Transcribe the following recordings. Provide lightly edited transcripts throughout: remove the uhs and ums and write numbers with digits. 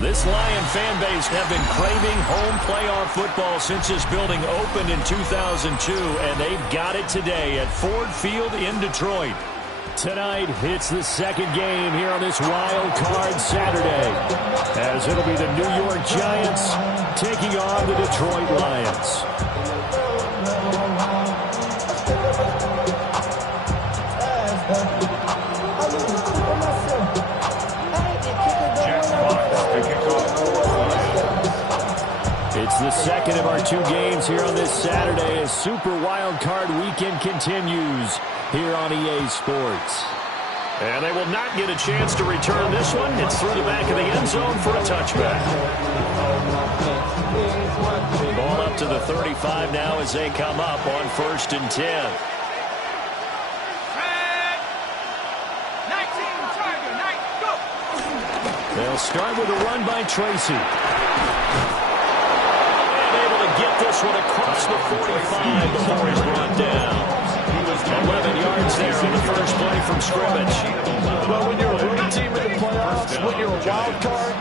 This Lion fan base have been craving home playoff football since this building opened in 2002, and they've got it today at Ford Field in Detroit. Tonight, it's the second game here on this wild card Saturday, as it'll be the New York Giants taking on the Detroit Lions. It's the second of our two games here on this Saturday as Super Wild Card Weekend continues here on EA Sports. And they will not get a chance to return this one. It's through the back of the end zone for a touchback. Ball up to the 35 now as they come up on 1st and 10. They'll start with a run by Tracy. Get this one across the 45 before he's brought down. 11 yards there on the first play from scrimmage. Well, when you're a road team in the playoffs, when you're a wild card,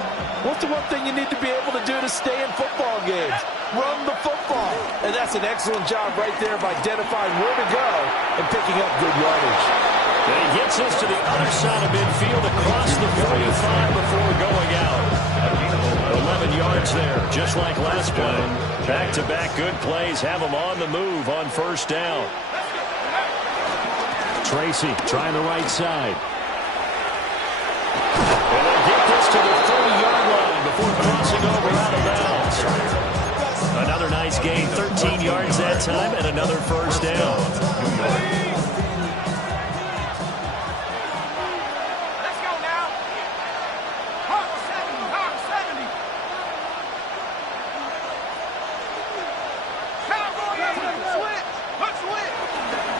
what's the one thing you need to be able to do to stay in football games? Run the football. And that's an excellent job right there of identifying where to go and picking up good yardage. And he gets us to the other side of midfield across the 45 before going out. 11 yards there, just like last play. Back-to-back good plays have them on the move on 1st down. Tracy trying the right side. And they'll get this to the 30-yard line before crossing over out of bounds. Another nice gain, 13 yards that time, and another 1st down.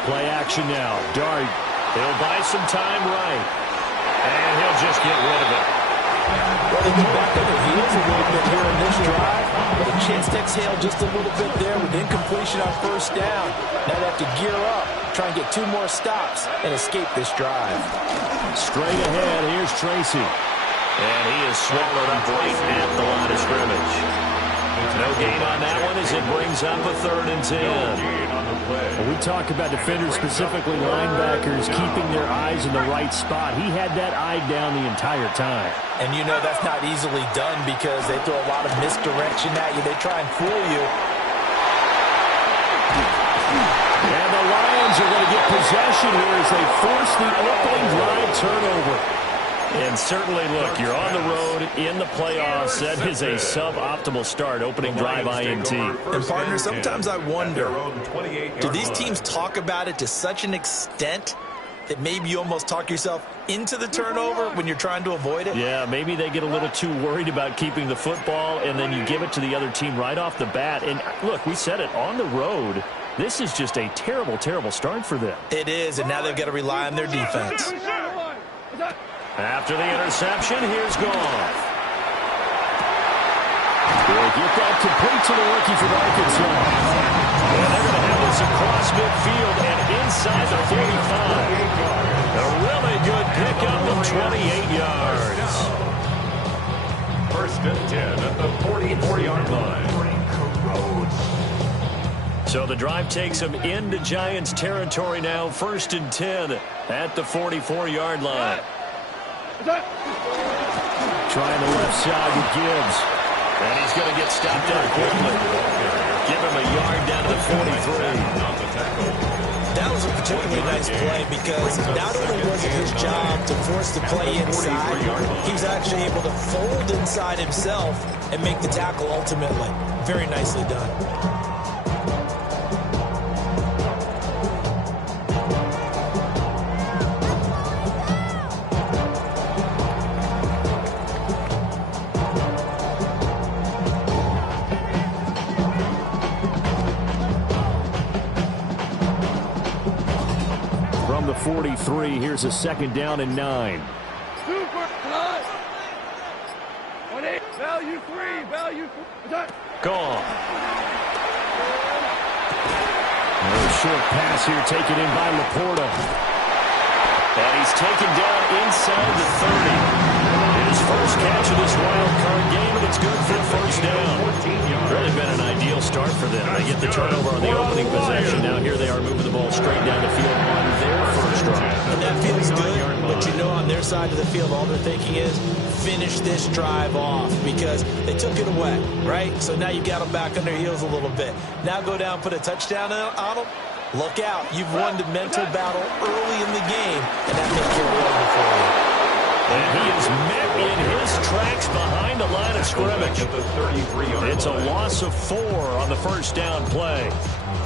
Play action now. Dart. He'll buy some time right. And he'll just get rid of it. Well, they've been back on their heels a little bit here in this drive. But a chance to exhale just a little bit there with incompletion on 1st down. Now they have to gear up, try and get 2 more stops, and escape this drive. Straight ahead, here's Tracy. And he is swallowed up right at the line of scrimmage. No gain on that one as it brings up a 3rd and 10. Well, we talk about defenders, specifically linebackers, keeping their eyes in the right spot. He had that eye down the entire time. And you know that's not easily done because they throw a lot of misdirection at you. They try and fool you. And the Lions are going to get possession here as they force the opening drive turnover. And certainly, look, you're on the road in the playoffs. That is a suboptimal start, opening drive INT. And, partner, sometimes I wonder, do these teams talk about it to such an extent that maybe you almost talk yourself into the turnover when you're trying to avoid it? Yeah, maybe they get a little too worried about keeping the football, and then you give it to the other team right off the bat. And, look, we said it, on the road, this is just a terrible, terrible start for them. It is, and now they've got to rely on their defense. After the interception, here's Goff. They'll get that complete to the rookie from Arkansas. And they're going to have this across midfield and inside the 45. A really good pickup of 28 yards. 1st and 10 at the 44-yard line. So the drive takes them into Giants territory now. 1st and 10 at the 44-yard line. Trying the left side with Gibbs. And he's going to get stopped out quickly. Give him a yard down to the 43. That was a particularly nice play because not only was it his job to force the play inside, he was actually able to fold inside himself and make the tackle ultimately. Very nicely done. From the 43, here's a 2nd down and 9. Super clutch. 1-8, value 3, value 4. Gone. A short pass here taken in by Laporta. And he's taken down inside the 30. His his first catch of this wild card game, and it's good for a first down. Really been an ideal start for them. They get the turnover on the opening possession. Now here they are moving the ball straight down the field on their first drive. And that feels good, but you know on their side of the field, all they're thinking is finish this drive off because they took it away, right? So now you got them back on their heels a little bit. Now go down, put a touchdown on them. Look out. You've won the mental battle early in the game, and that may carry over for you. And he is met in his tracks behind the line of scrimmage. It's a loss of 4 on the first down play.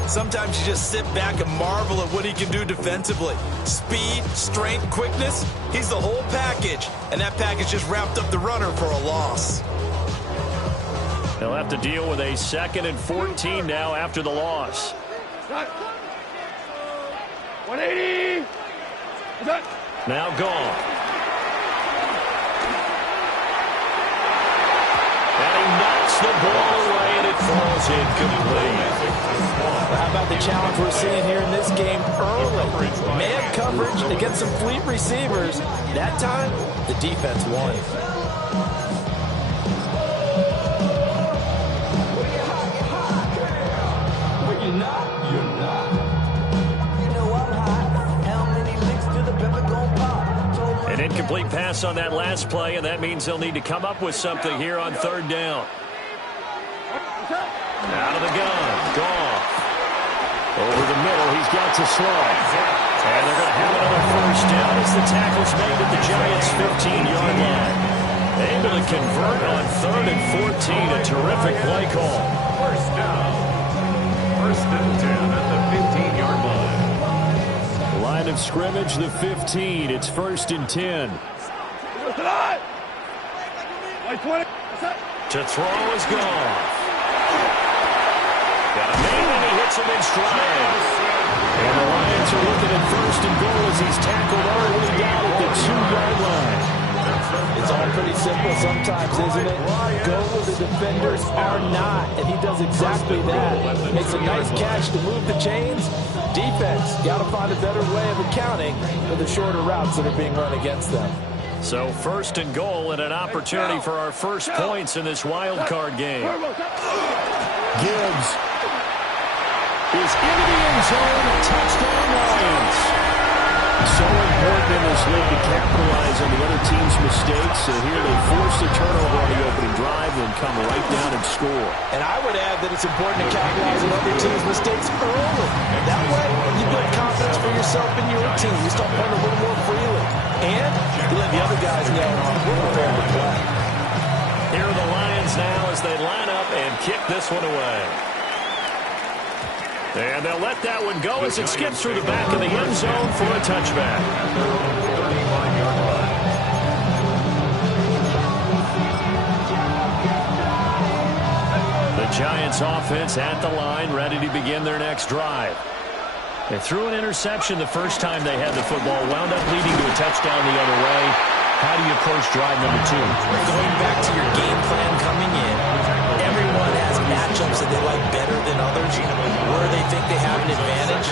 Sometimes you just sit back and marvel at what he can do defensively. Speed, strength, quickness, he's the whole package. And that package just wrapped up the runner for a loss. They'll have to deal with a 2nd and 14 now after the loss. 180. Now gone. And he knocks the ball away, and it falls incomplete. How about the challenge we're seeing here in this game early? Man coverage against some fleet receivers. That time, the defense won. An incomplete pass on that last play, and that means they'll need to come up with something here on 3rd down. Out of the gun. Goff. Over the middle, he's got to slow. And they're going to have another first down as the tackle's made at the Giants' 15-yard line. Able to convert on 3rd and 14. A terrific play call. First down. 1st and 10 at the 15-yard line. Line of scrimmage, the 15. It's 1st and 10. To throw is Goff. Got a man, and he hits him in stride. And the Lions are looking at 1st and goal as he's tackled all the way down at the 2-yard line. It's all pretty simple sometimes, isn't it? Go where the defenders are not, and he does exactly that. Makes a nice catch to move the chains. Defense, got to find a better way of accounting for the shorter routes that are being run against them. So 1st and goal and an opportunity for our first points in this wild card game. Gibbs is into the end zone. Touchdown Lions. So important in this league to capitalize on the other team's mistakes. So here they force a turnover on the opening drive and come right down and score. And I would add that it's important to capitalize on other teams' mistakes early. That way, you build confidence for yourself and your team. You start playing a little more freely. And you let the other guys know we're prepared to play. Here are the Lions now as they line up and kick this one away. And they'll let that one go as it skips through the back of the end zone for a touchback. The Giants offense at the line, ready to begin their next drive. They threw an interception the first time they had the football, wound up leading to a touchdown the other way. How do you approach drive number 2? Going back to your game plan coming in, everyone has matchups that they like better than others. Where they think they have an advantage,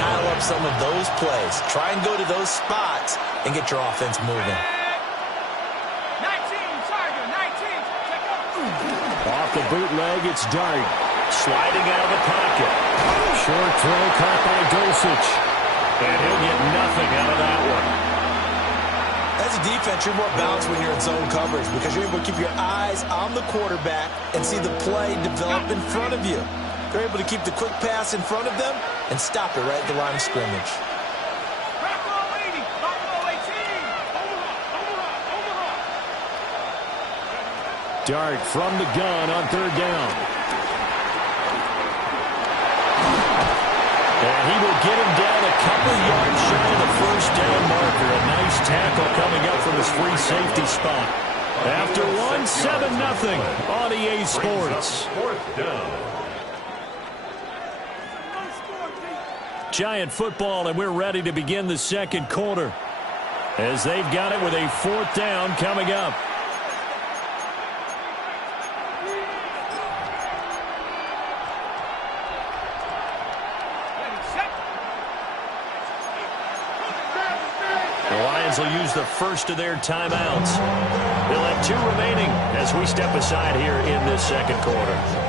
dial up some of those plays. Try and go to those spots and get your offense moving. 19, Tiger, 19. Off the bootleg, it's Dart. Sliding out of the pocket. Short throw caught by Dulcich. And he'll get nothing out of that one. As a defense, you're more balanced when you're in zone coverage because you're able to keep your eyes on the quarterback and see the play develop in front of you. They're able to keep the quick pass in front of them and stop it right at the line of scrimmage. Dart from the gun on 3rd down. And he will get him down a couple yards shy of the first down marker. A nice tackle coming up from his free safety spot. After one, 7-0 on EA Sports. 4th down. Giant football, and we're ready to begin the second quarter. As they've got it with a 4th down coming up. Lions will use the first of their timeouts. They'll have 2 remaining as we step aside here in this second quarter.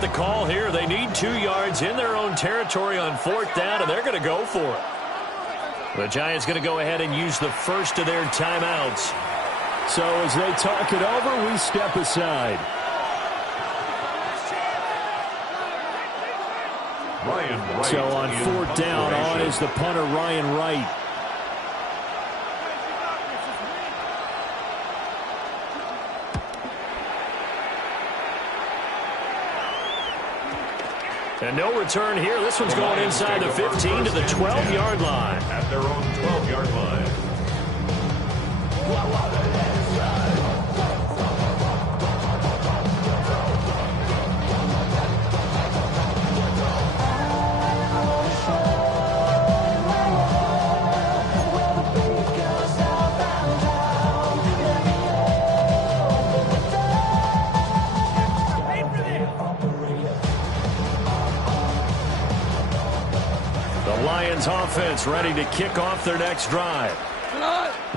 The call here, they need 2 yards in their own territory on 4th down, and they're going to go for it. The Giants going to go ahead and use the first of their timeouts. So as they talk it over, we step aside. Ryan Wright. So on 4th down, on is the punter, Ryan Wright. And no return here. This one's going inside the 15 to the 12-yard line. At their own 12-yard line. Lions offense ready to kick off their next drive.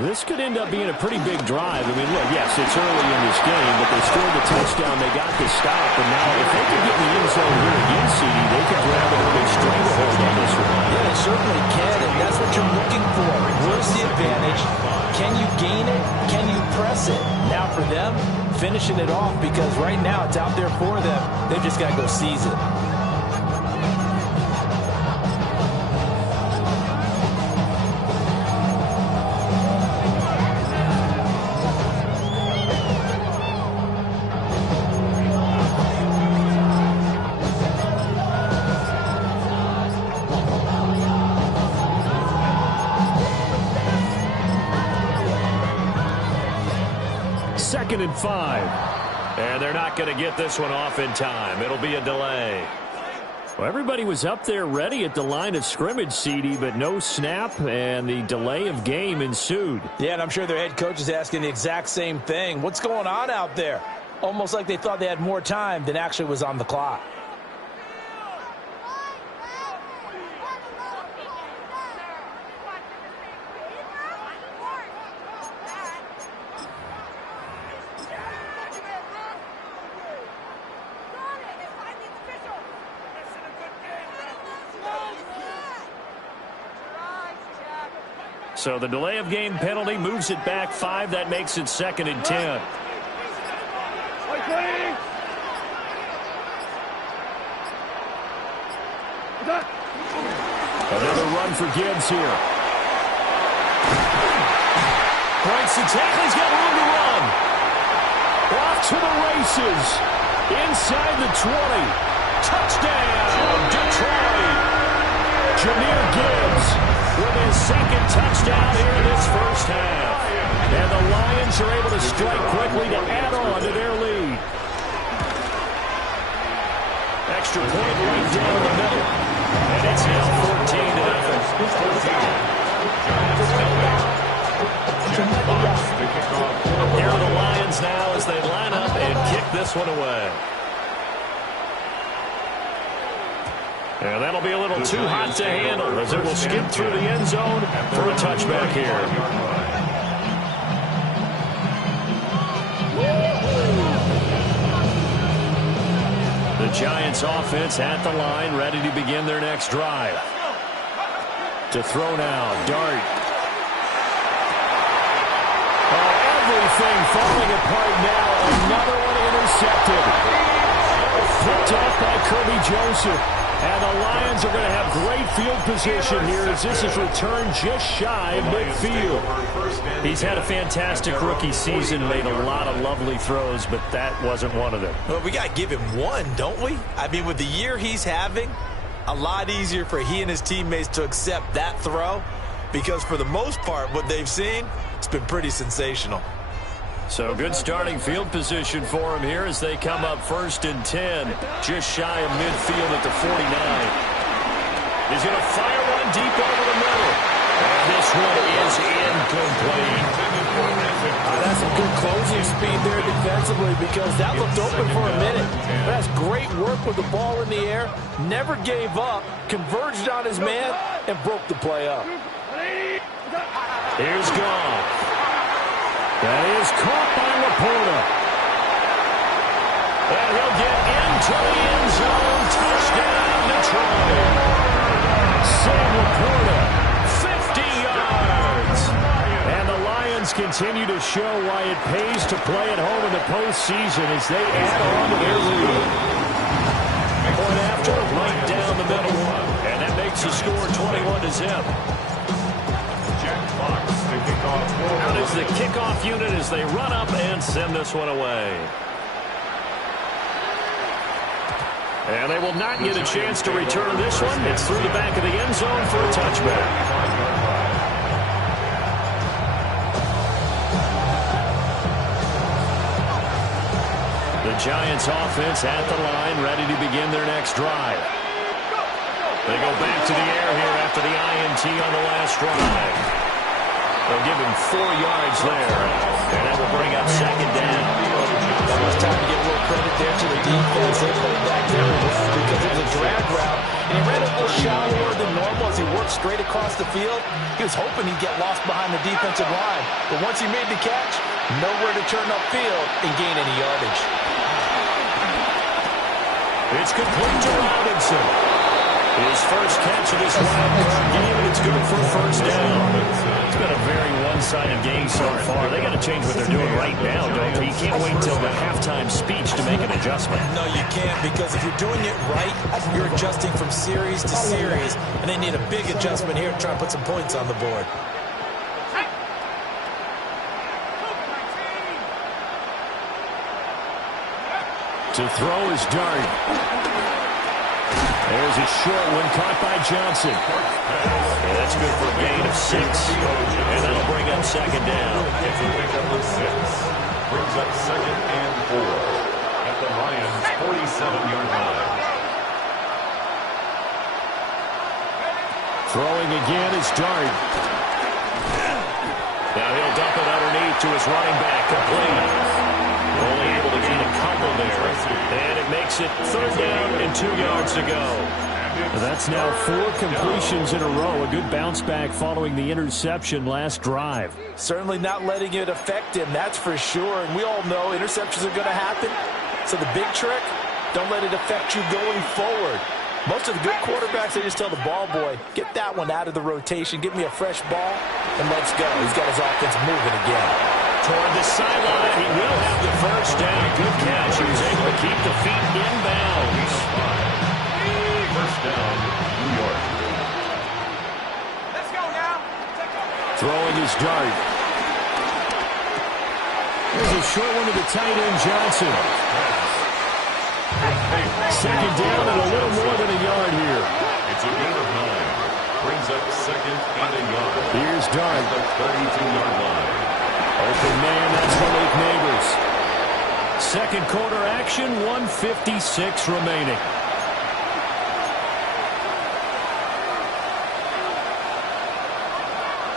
This could end up being a pretty big drive. I mean, look, yes, it's early in this game, but they scored the touchdown. They got the stop, and now if they can get in the end zone here again, CD, they could grab an early stranglehold on this one. Yeah, they certainly can, and that's what you're looking for. Where's the advantage? Can you gain it? Can you press it? Now for them, finishing it off, because right now it's out there for them. They've just got to go seize it. Second and 5. And they're not going to get this one off in time. It'll be a delay. Well, everybody was up there ready at the line of scrimmage, CD, but no snap, and the delay of game ensued. Yeah, and I'm sure their head coach is asking the exact same thing. What's going on out there? Almost like they thought they had more time than actually was on the clock. So the delay of game penalty moves it back 5. That makes it 2nd and 10. Another run for Gibbs here. Breaks the tackle. He's got room to run. Off to the races. Inside the 20. Touchdown, Detroit. Jahmyr Gibbs with his 2nd touchdown here in this first half. And the Lions are able to strike quickly to add on to their lead. Extra point right down the middle. And it's now 14-0. Here are the Lions now as they line up and kick this one away. And that'll be a little too hot to handle as it will skip through the end zone for a touchback here. The Giants offense at the line, ready to begin their next drive. To throw now, Dart. Kirby Joseph. And the Lions are going to have great field position here as this is returned just shy of midfield. He's had a fantastic rookie season, made a lot of lovely throws, but that wasn't one of them. Well, we got to give him one, don't we? I mean, with the year he's having, a lot easier for he and his teammates to accept that throw because for the most part, what they've seen, it's been pretty sensational. So good starting field position for him here as they come up 1st and 10, just shy of midfield at the 49. He's going to fire one deep over the middle. And this one is incomplete. That's some good closing speed there defensively because that looked open for a minute. That's great work with the ball in the air. Never gave up, converged on his man, and broke the play up. Here's Goff. That is caught by Laporta. And he'll get into the end zone. Touchdown, Detroit. Sam Laporta, 50 yards. And the Lions continue to show why it pays to play at home in the postseason as they add on to their lead. Point after, right down the middle. And that makes the score 21-0. Out is the kickoff unit as they run up and send this one away. And they will not get a chance to return this one. It's through the back of the end zone for a touchback. The Giants offense at the line, ready to begin their next drive. They go back to the air here after the INT on the last drive. They'll give him 4 yards there, and that will bring up 2nd down. That was time to give a little credit there to the defense. They played back very well because it was a drag route, and he ran a little shallower than normal as he worked straight across the field. He was hoping he'd get lost behind the defensive line, but once he made the catch, nowhere to turn upfield and gain any yardage. It's complete to Robinson. His first catch of this wild-card game, and it's good for 1st down. It's been a very one-sided game so far. They got to change what they're doing right now, don't they? You can't wait until the halftime speech to make an adjustment. No, you can't, because if you're doing it right, you're adjusting from series to series, and they need a big adjustment here to try and put some points on the board. To throw is Dart. There's a short one caught by Johnson. Yeah, that's good for a gain of 6. And that'll bring up 2nd down. It's a pickup of 6. Brings up 2nd and 4 at the Lions' 47-yard line. Throwing again is Dart. Now he'll dump it underneath to his running back, complete. Only able to gain a couple there. And it makes it 3rd down and 2 yards to go. That's now 4 completions in a row. A good bounce back following the interception last drive. Certainly not letting it affect him, that's for sure. And we all know interceptions are going to happen. So the big trick, don't let it affect you going forward. Most of the good quarterbacks, they just tell the ball boy, get that one out of the rotation, give me a fresh ball, and let's go. He's got his offense moving again. Toward the sideline, he will have the 1st down. Good catch. He was able to keep the feet in bounds. 1st down, New York. Let's go now. Throwing his Dart. There's a short one to the tight end, Johnson. 2nd down and a little more than a yard here. It's a gain of 9. Brings up 2nd and a yard. Here's Dart. The 32-yard line. Open man, that's Malik Neighbors. 2nd quarter action, 1:56 remaining.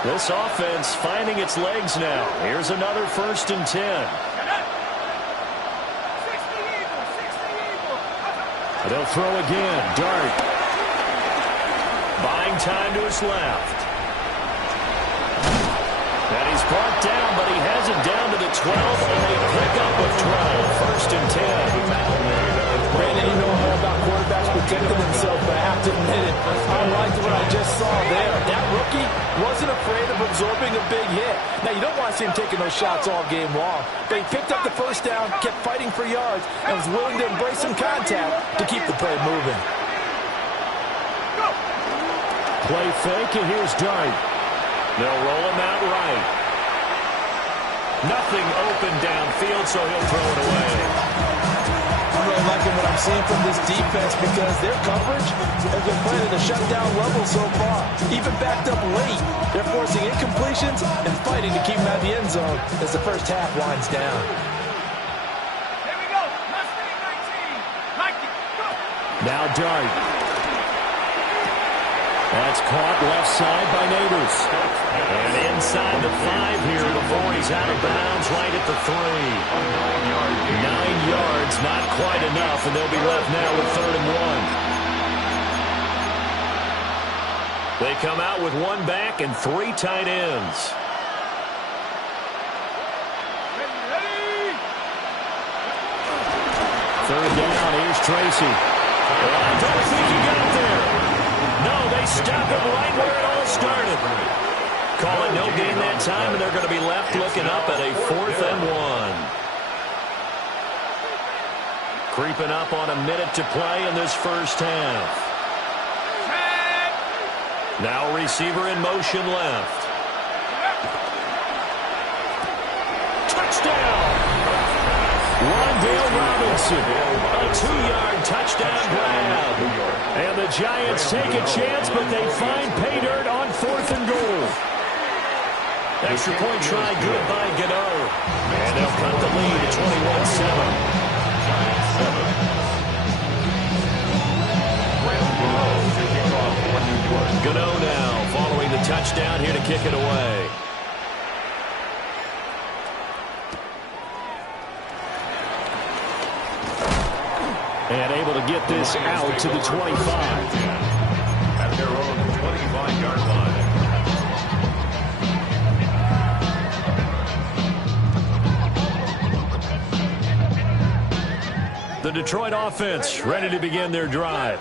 This offense finding its legs now. Here's another 1st and 10. They'll throw again. Dart. Buying time to his left. And he's brought down, but he has it down to the 12, and they pick up a 12. 1st and 10. Brandon, you know all about quarterbacks protecting themselves, but I have to admit it. I liked what I just saw there. That rookie wasn't wasn't afraid of absorbing a big hit. Now, you don't want to see him taking those shots all game long, but he picked up the first down, kept fighting for yards, and was willing to embrace some contact to keep the play moving. Play fake, and here's Dart. They'll roll him out right. Nothing open downfield, so he'll throw it away. I'm really liking what I'm seeing from this defense because their coverage has been playing at a shutdown level so far. Even backed up late, they're forcing incompletions and fighting to keep them out of the end zone as the first half winds down. Here we go. Mustang 19. Nike, go. Now Dart. That's caught left side by Neighbors. And inside the 5 here before he's out of bounds right at the 3. 9 yards, not quite enough, and they'll be left now with 3rd and 1. They come out with 1 back and 3 tight ends. Ready. 3rd down, here's Tracy. I don't think he got there. No, they stop him right where it all started. Call it no gain that time, and they're going to be left looking up at a 4th and 1. Creeping up on a minute to play in this first half. Now receiver in motion left. Touchdown! Wandale Robinson, a 2-yard touchdown grab. And the Giants take a chance, but they find pay dirt on 4th and goal. Extra point try good by Gano. And they'll cut the lead to 21-7. Gano now following the touchdown here to kick it away. And able to get this out to the 25. At their own 25-yard line. The Detroit offense ready to begin their drive.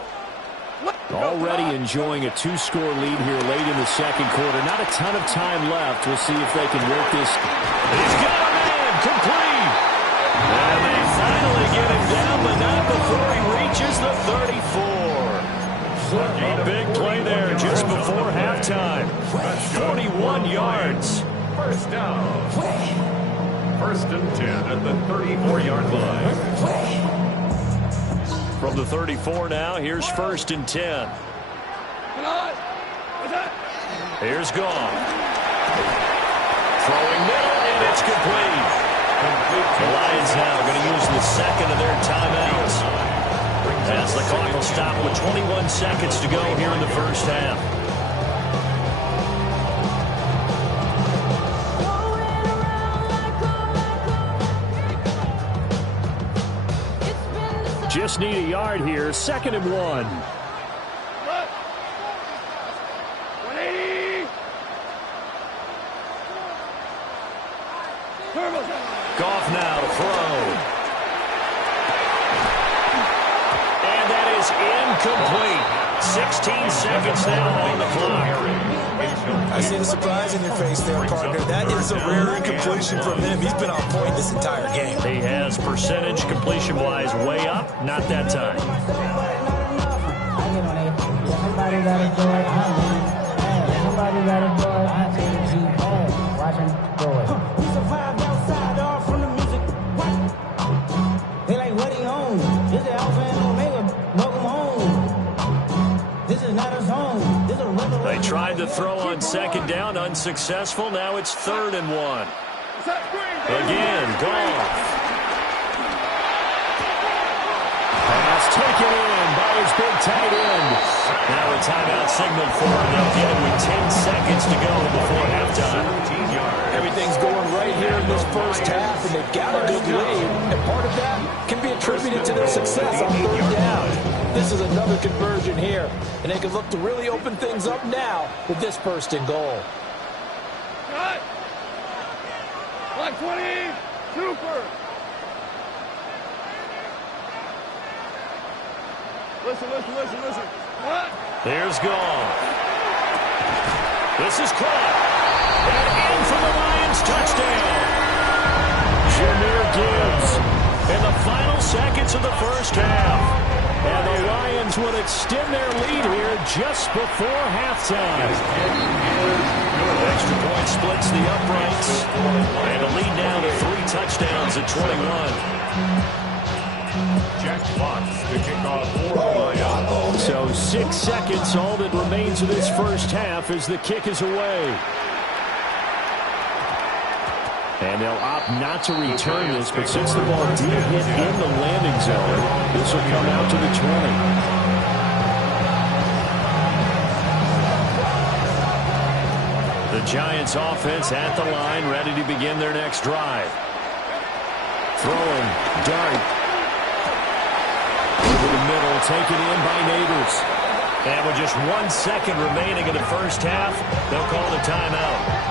Already enjoying a 2-score lead here late in the second quarter. Not a ton of time left. We'll see if they can work this. He's got a man complete. And they finally get him down, but not before he reaches the 34. A big play there just before halftime. 41 yards. First down. 1st and 10 at the 34-yard line. From the 34 now, here's 1st and 10. Here's Goff. Throwing middle, and it's complete. The Lions now going to use the second of their timeouts. As the clock will stop with 21 seconds to go here in the first half. Just need a yard here. 2nd and 1. 180. Goff now to throw. And that is incomplete. 16 seconds now on the clock. I see the surprise in your face there, partner. That is a rare incompletion from him. He's been on point this entire game. He has percentage completion-wise way up. Not that time. They like, what he on? This is Alpha and Omega. Welcome home. This is not a song. This is a revelation. They tried to throw on 2nd down, unsuccessful. Now it's 3rd and 1. Again, Goff. Pass taken in by his big tight end. Now a timeout signaled for him. They'll get it with 10 seconds to go before halftime. Everything's going right here in this first half, and they've got a good lead. And part of that can be attributed to their success on 3rd down. This is another conversion here, and they can look to really open things up now with this 1st and goal. Cut. 120. Super. Listen. What? There's Goff. This is caught. And in for the Lions touchdown. Jahmyr Gibbs in the final seconds of the first half. And the Lions will extend their lead here just before halftime. Extra point splits the uprights. And a lead now to 3 touchdowns at 21. Jack Fox to kick off for the Lions. So 6 seconds, all that remains of this first half as the kick is away. And they'll opt not to return this, but since the ball did hit in the landing zone, this will come out to the 20. The Giants offense at the line, ready to begin their next drive. Throwing, dart. Over the middle, taken in by Neighbors. And with just 1 second remaining in the first half, they'll call the timeout.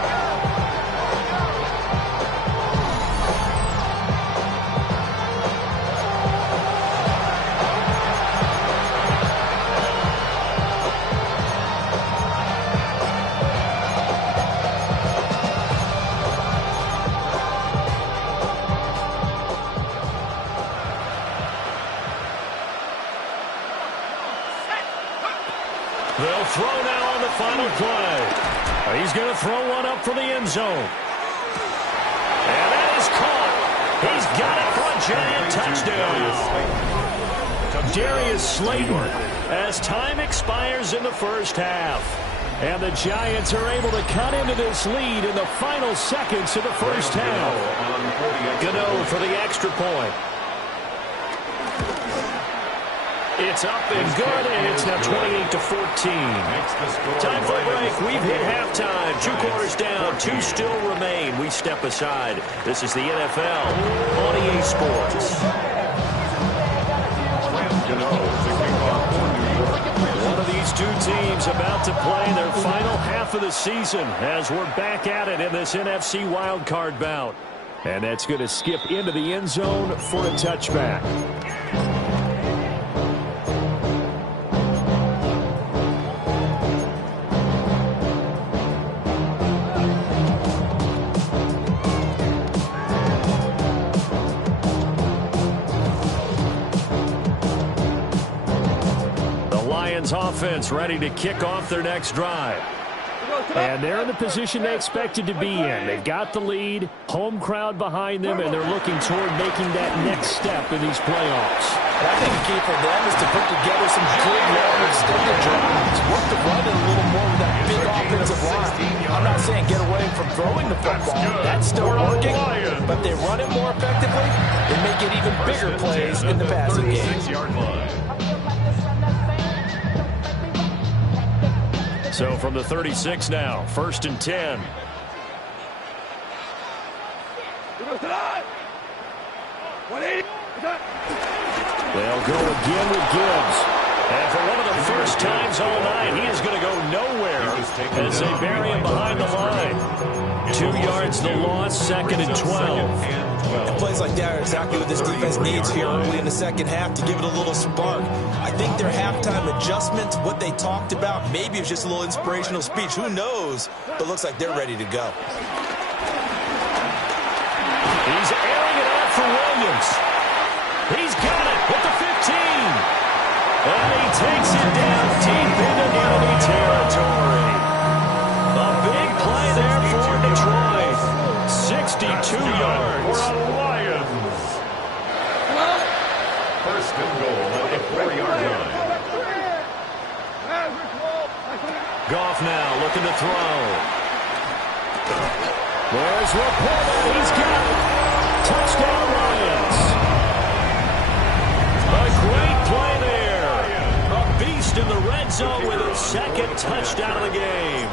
They'll throw now on the final play. He's going to throw one up for the end zone. And that is caught. He's got it for a Giant touchdown. Darius Slayton as time expires in the first half. And the Giants are able to cut into this lead in the final seconds of the first half. Gano for the extra point. It's up and good, and it's now 28-14. Time for a break. We've hit halftime. 2 quarters down, 2 still remain. We step aside. This is the NFL on EA Sports. One of these 2 teams about to play their final half of the season as we're back at it in this NFC wildcard bout. And that's going to skip into the end zone for a touchback. Offense ready to kick off their next drive. And they're in the position they expected to be in. They've got the lead, home crowd behind them, and they're looking toward making that next step in these playoffs. And I think the key for them is to put together some good long extended drives. Work the run in a little more with that big offensive line. I'm not saying get away from throwing the football. That's still working. But they run it more effectively. They make it even bigger plays in the passing game. So from the 36 now, 1st and 10. They'll go again with Gibbs. And for one of the first times all night, he is going to go nowhere as they bury him behind the line. 2 yards the loss, 2nd and 12. And plays like that are exactly what this defense needs here early in the second half to give it a little spark. I think their halftime adjustment, what they talked about, maybe it's just a little inspirational speech. Who knows? But looks like they're ready to go. He's airing it out for Williams. He's got it at the 15. And he takes it down deep into enemy territory. A big play there for Detroit. 62 yards. For the Lions. First and goal at the 4-yard line. Goff now looking to throw. There's Laporta. He's got it. Touchdown Lions. A great play there. A beast in the red zone with his 2nd touchdown of the game.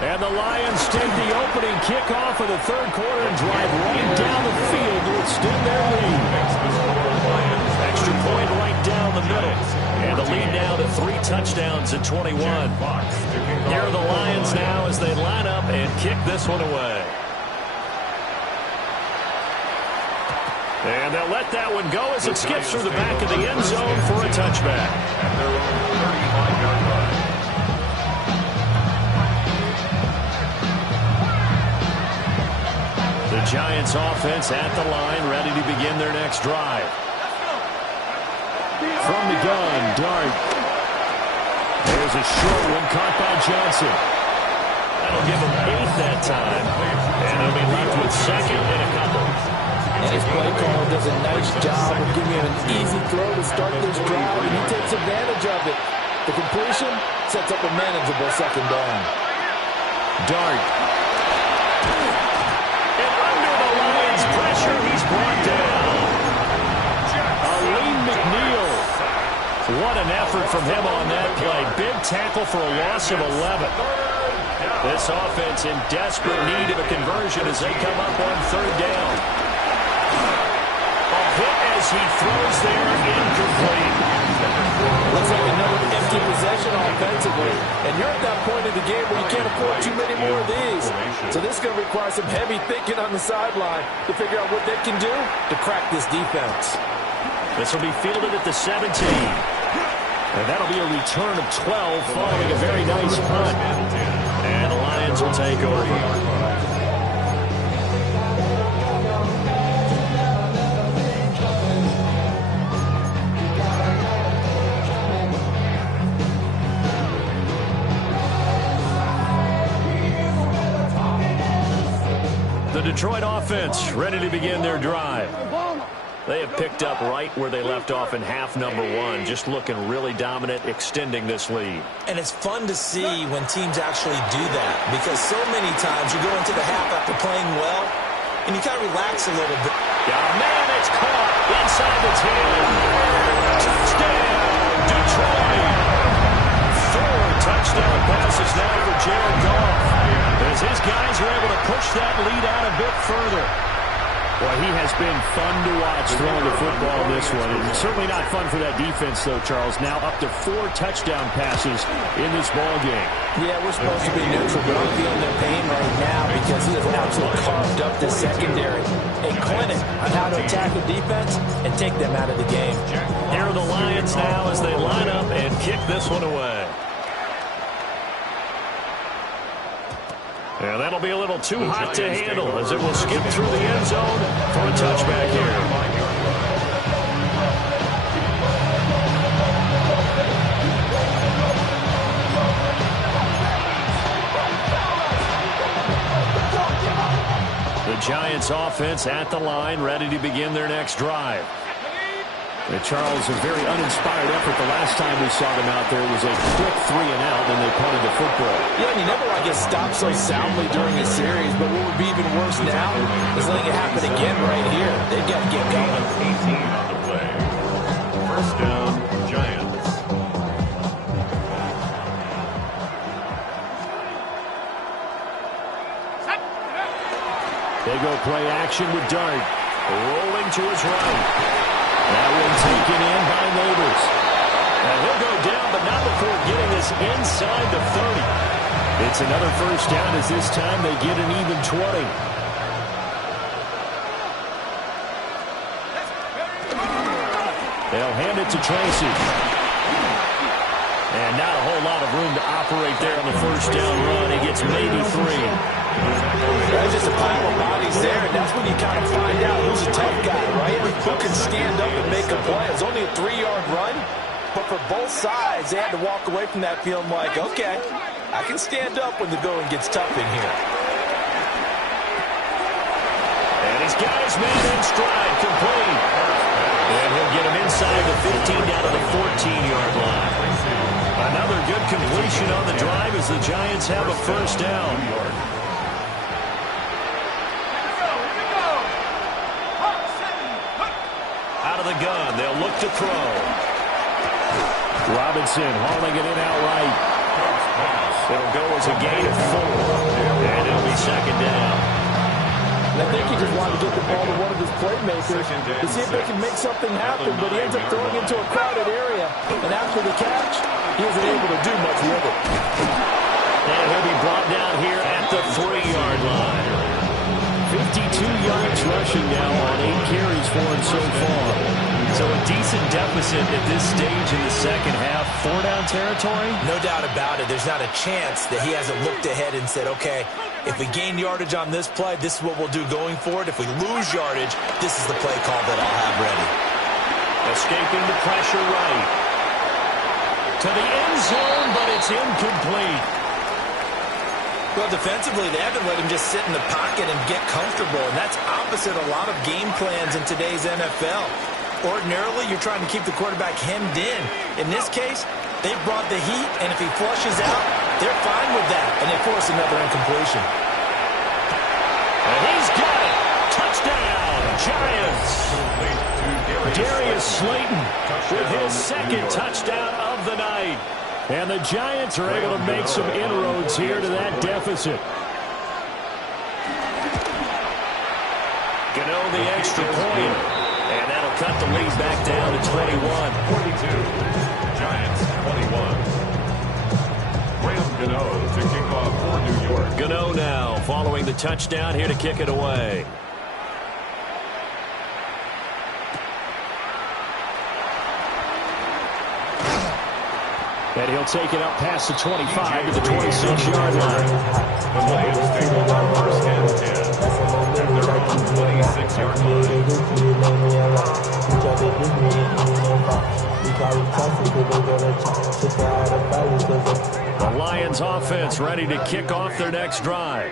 And the Lions take the opening kickoff of the 3rd quarter and drive right down the field to extend their lead. Extra point right down the middle. And the lead now to 3 touchdowns at 21. Here are the Lions now as they line up and kick this one away. And they'll let that one go as it skips through the back of the end zone for a touchback. At their own 35-yard line. The Giants offense at the line, ready to begin their next drive. From the gun, Dart. There's a short one caught by Johnson. That'll give him 8 that time. And he'll be left with second and a couple. And his play caller does a nice job of giving him an easy throw to start this drive, and he takes advantage of it. The completion sets up a manageable second down. Dart. And under the Lions' pressure, he's brought down. Aleem McNeil. What an effort from him on that play. Big tackle for a loss of 11. This offense in desperate need of a conversion as they come up on third down. A hit as he throws there, incomplete. Looks like another empty possession offensively. And you're at that point in the game where you can't afford too many more of these. So this is going to require some heavy thinking on the sideline to figure out what they can do to crack this defense. This will be fielded at the 17. And that'll be a return of 12 following a very nice punt. And the Lions will take over. The Detroit offense ready to begin their drive. They have picked up right where they left off in half number 1, just looking really dominant, extending this lead. And it's fun to see when teams actually do that, because so many times you go into the half after playing well, and you kind of relax a little bit. Yeah, man, it's caught inside the 10. Touchdown, Detroit. 4 touchdown passes now for Jared Goff, as his guys are able to push that lead out a bit further. Well, he has been fun to watch throwing the football in this one. It's certainly not fun for that defense, though, Charles. Now up to 4 touchdown passes in this ball game. Yeah, we're supposed to be neutral, but I'm feeling their pain right now because he has absolutely carved up the secondary. A clinic on how to attack the defense and take them out of the game. Here are the Lions now as they line up and kick this one away. And that'll be a little too hot to handle as it will skip through the end zone for a touchback here. The Giants offense at the line, ready to begin their next drive. Charles, a very uninspired effort the last time we saw them out there. It was a quick 3-and-out, and they punted the football. Yeah, and you never want to get stopped so soundly during a series, but what would be even worse now is letting it happen again right here. They've got to get going. 18 on the play. First down, Giants. They go play action with Dart. Rolling to his right. That one taken in by Neighbors. And he'll go down, but not before getting this inside the 30. It's another first down as this time they get an even 20. They'll hand it to Tracy. And not a whole lot of room to operate there on the first down run. He gets maybe 3. There's just a pile of bodies there, and that's when you kind of find out who's a tough guy, right? Who can stand up and make a play. It's only a 3-yard run, but for both sides, they had to walk away from that feeling like, okay, I can stand up when the going gets tough in here. And he's got his man in stride, complete. And he'll get him inside the 15 down to the 14-yard line. Another good completion on the drive as the Giants have a first down. Out of the gun, they'll look to throw. Robinson hauling it in outright. It'll go as a gain of 4. And it'll be second down. And I think he just wanted to get the ball to one of his playmakers to see if they can make something happen, but he ends up throwing into a crowded area. And after the catch, he isn't able to do much with it. And he'll be brought down here at the 3-yard line. 52 yards rushing now on 8 carries for him so far. So a decent deficit at this stage in the second half. 4-down territory? No doubt about it. There's not a chance that he hasn't looked ahead and said, okay, if we gain yardage on this play, this is what we'll do going forward. If we lose yardage, this is the play call that I'll have ready. Escaping the pressure right. To the end zone, but it's incomplete. Well, defensively, they haven't let him just sit in the pocket and get comfortable, and that's opposite a lot of game plans in today's NFL. Ordinarily, you're trying to keep the quarterback hemmed in. In this case, they've brought the heat, and if he flushes out, they're fine with that, and they force another incompletion. And he's got it. Touchdown, Giants. Darius Slayton with his second touchdown of the night. And the Giants are able to make some inroads here to that deficit. Gano the extra point. And that'll cut the lead back down to 21. 42. Giants 21. Graham Gano to kick off for New York. Gano now following the touchdown here to kick it away. And he'll take it up past the 25 to the 26-yard line. The Lions take over first and 10 at their own 26-yard line. The Lions offense ready to kick off their next drive.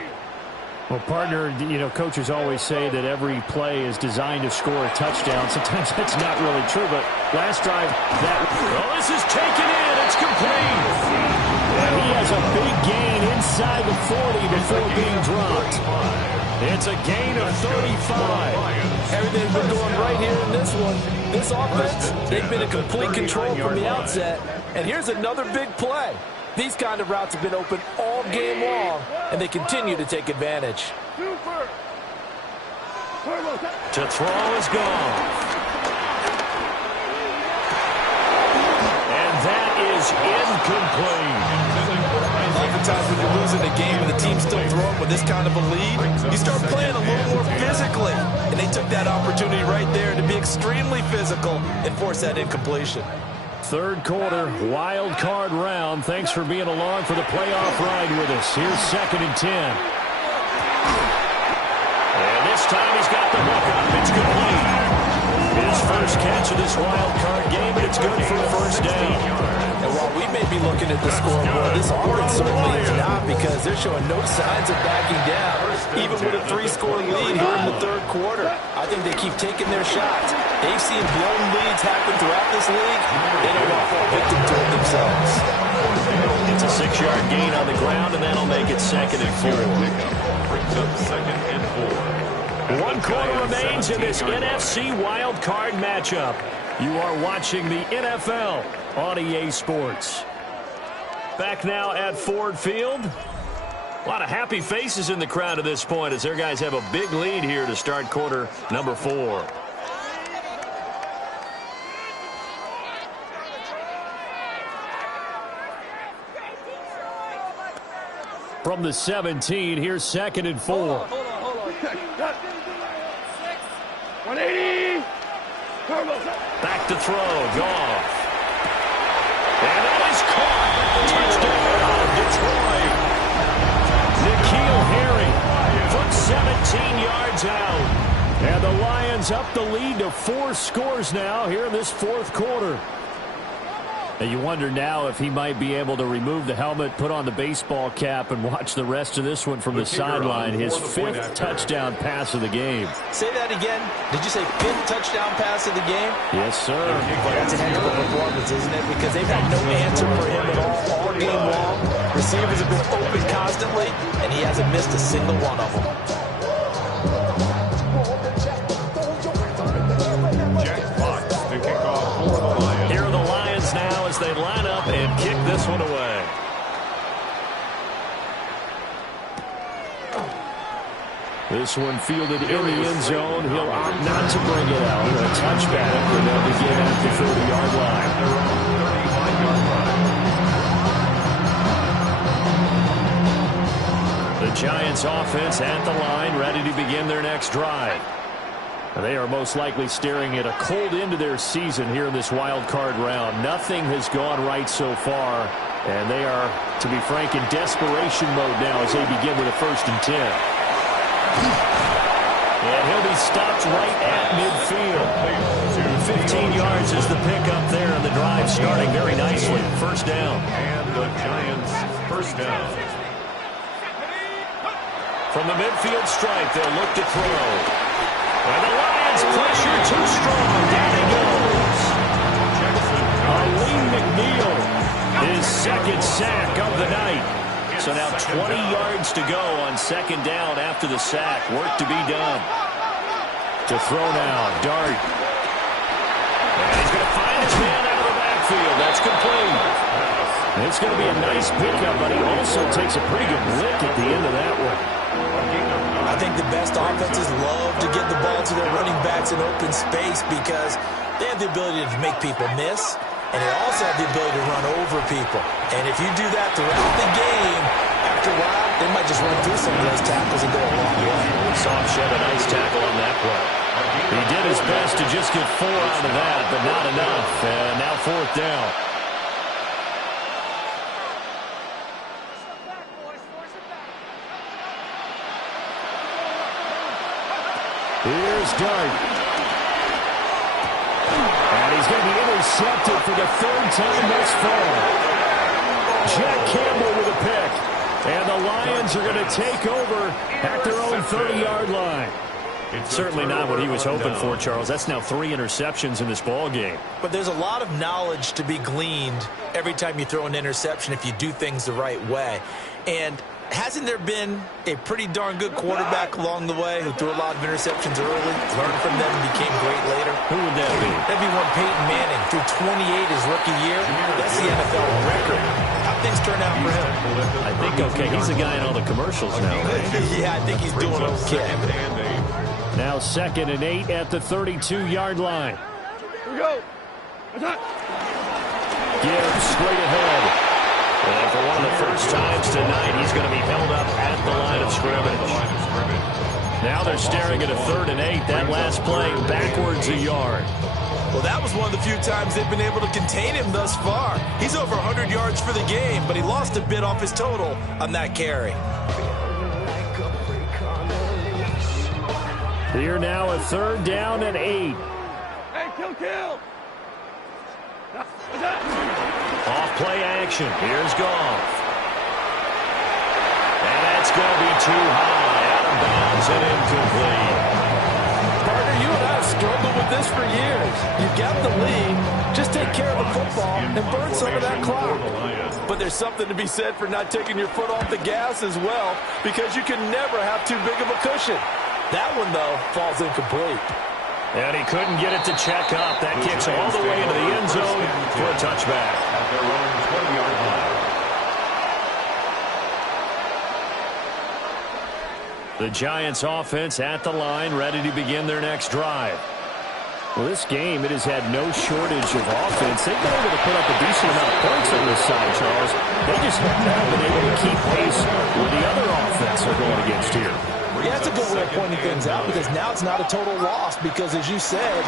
Well, partner, you know, coaches always say that every play is designed to score a touchdown. Sometimes that's not really true, but last drive, well, this is taken in. It's complete. And he has a big gain inside the 40 before being dropped. It's a gain of 35. Everything's been going right here in this one. This offense, they've been in complete control from the outset. And here's another big play. These kind of routes have been open all game long, and they continue to take advantage. To throw is gone. And that is incomplete. Oftentimes when you're losing a game and the team's still throwing with this kind of a lead, you start playing a little more physically. And they took that opportunity right there to be extremely physical and force that incompletion. Third quarter, wild card round. Thanks for being along for the playoff ride with us. Here's 2nd and 10. And this time he's got the hook up. It's complete. His first catch of this wild card game, and it's good for a first down. And while we may be looking at the scoreboard, this offense certainly is not, because they're showing no signs of backing down, even with a 3-score lead here in the third quarter. I think they keep taking their shots. They've seen blown leads happen throughout this league. They don't want to fall victim to it themselves. It's a 6-yard gain on the ground, and that'll make it 2nd and 4. Brings up 2nd and 4. 1 quarter remains in this NFC wild card matchup. You are watching the NFL on EA Sports. Back now at Ford Field. A lot of happy faces in the crowd at this point as their guys have a big lead here to start quarter number 4. From the 17, here's 2nd and 4. Hold on. 180. Back to throw. Goff. And that is caught. Touchdown, Detroit. N'Keal Harry from 17 yards out. And the Lions up the lead to 4 scores now here in this fourth quarter. And you wonder now if he might be able to remove the helmet, put on the baseball cap, and watch the rest of this one from the sideline. His 5th touchdown pass of the game. Say that again. Did you say 5th touchdown pass of the game? Yes, sir. Well, that's a heck of a performance, isn't it? Because they've had no answer for him at all game long. Receivers have been open constantly, and he hasn't missed a single one of them. Here are the Lions now as they line up and kick this one away. This one fielded in the end zone. He'll opt not to bring it out. A touchback, and they'll begin at the 30-yard line. The Giants offense at the line, ready to begin their next drive. They are most likely staring at a cold end to their season here in this wild card round. Nothing has gone right so far, and they are, to be frank, in desperation mode now as they begin with a 1st and 10. And he'll be stopped right at midfield. 15 yards is the pickup there, and the drive starting very nicely. 1st down. And the Giants 1st down. From the midfield stripe, they'll look to throw. And the Lions pressure too strong. Down he goes. Aleem McNeil, his 2nd sack of the night. So now 20 yards to go on 2nd down after the sack. Work to be done. To throw now, Dart. And he's going to find his man out of the backfield. That's complete. It's going to be a nice pickup, but he also takes a pretty good lick at the end of that one. I think the best offenses love to get the ball to their running backs in open space because they have the ability to make people miss, and they also have the ability to run over people. And if you do that throughout the game, after a while, they might just run through some of those tackles and go a long way. We saw him shed a nice tackle on that play. He did his best to just get 4 out of that, but not enough. And now 4th down. Here's Dart. And he's going to be intercepted for the 3rd time thus far. Jack Campbell with a pick. And the Lions are going to take over at their own 30-yard line. Certainly not what he was hoping for, Charles. That's now 3 interceptions in this ball game. But there's a lot of knowledge to be gleaned every time you throw an interception if you do things the right way. And hasn't there been a pretty darn good quarterback along the way who threw a lot of interceptions early, learned from them, and became great later? Who would that be? That'd be one Peyton Manning. Threw 28 his rookie year. That's the NFL record. How'd things turn out for him? I think okay. He's the guy in all the commercials now, right? Yeah, I think he's doing okay. Now 2nd and 8 at the 32-yard line. Here we go. Gibbs straight ahead. And for one of the first times tonight, he's going to be held up at the line of scrimmage. Now they're staring at a 3rd and 8. That last play backwards a yard. Well, that was one of the few times they've been able to contain him thus far. He's over 100 yards for the game, but he lost a bit off his total on that carry. Here now a 3rd down and 8. Hey, kill. Off play action. Here's Goff. And that's going to be too high. Out of bounds and incomplete. Partner, you and I have struggled with this for years. You've got the lead. Just take care of the football and burn some of that clock. But there's something to be said for not taking your foot off the gas as well, because you can never have too big of a cushion. That one, though, falls incomplete. And he couldn't get it to check up. That kicks all the way into the end zone for a touchback. At their own 20-yard line. The Giants offense at the line, ready to begin their next drive. Well, this game, it has had no shortage of offense. They've been able to put up a decent amount of points on this side, Charles. They just haven't been able to keep pace with the other offense they're going against here. Yeah, that's a good way of pointing things out because now it's not a total loss because, as you said,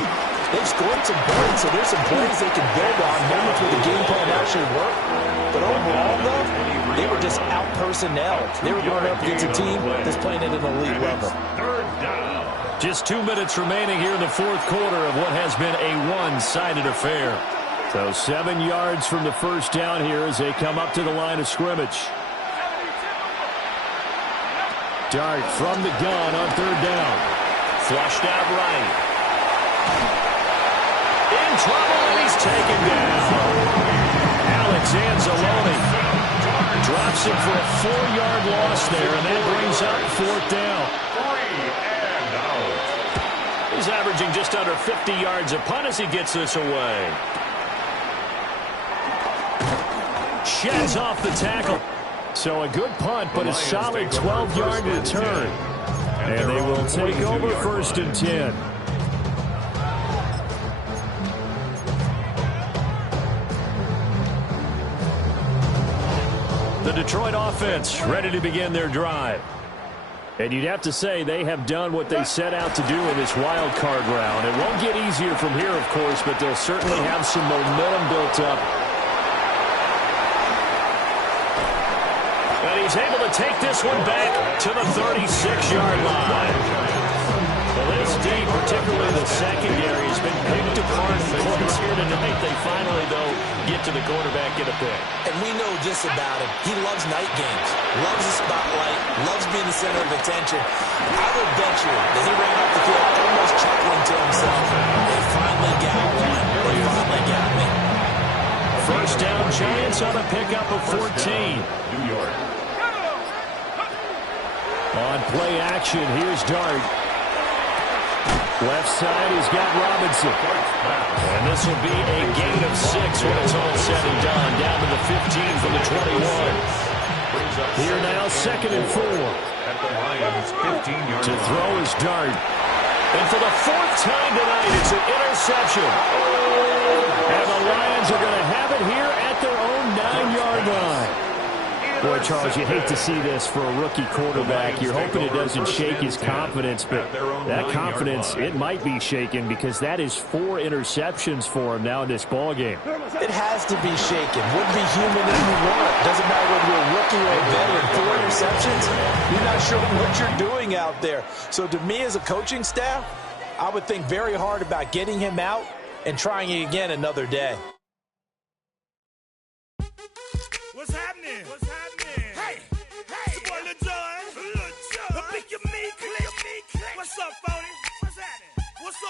they've scored some points, so there's some plays they can build on, moments where the game plan actually worked. But overall, though, they were just out-personnel. They were going up against a team that's playing at an elite level. 3rd down. Just 2 minutes remaining here in the 4th quarter of what has been a one-sided affair. So 7 yards from the 1st down here as they come up to the line of scrimmage. Dart from the gun on 3rd down. Flushed out right. In trouble, and he's taken down. Alex Anzalone drops him for a 4-yard loss there, and that brings up 4th down. 3 and out. He's averaging just under 50 yards a punt as he gets this away. Sheds off the tackle. So a good punt, but a solid 12-yard return. And they will take over 1st and 10. The Detroit offense ready to begin their drive. And you'd have to say they have done what they set out to do in this wild card round. It won't get easier from here, of course, but they'll certainly have some momentum built up. And he's able to take this one back to the 36-yard line. Well, this D, particularly the secondary, has been picked apart points here tonight. They finally, though, get to the quarterback in a pick. And we know this about him. He loves night games, loves the spotlight, loves being the center of attention. I would bet you that he ran off the field almost chuckling to himself. They finally got one. They finally got me. First down, Giants on a pickup of 14. New York. On play action, here's Dart. Left side, he's got Robinson. And this will be a gain of 6 when it's all said and done. Down to the 15 from the 21. Here now, 2nd and 4. At the Lions' 15-yard To throw is Dart. And for the 4th time tonight, it's an interception. And the Lions are going to have it here at their own 9-yard line. Boy, Charles, you hate to see this for a rookie quarterback. You're hoping it doesn't shake his confidence, but that confidence, it might be shaken because that is 4 interceptions for him now in this ballgame. It has to be shaken. Wouldn't be human if you want. Doesn't matter whether you're a rookie or a veteran. 4 interceptions, you're not sure what you're doing out there. So to me as a coaching staff, I would think very hard about getting him out and trying it again another day. What's happening?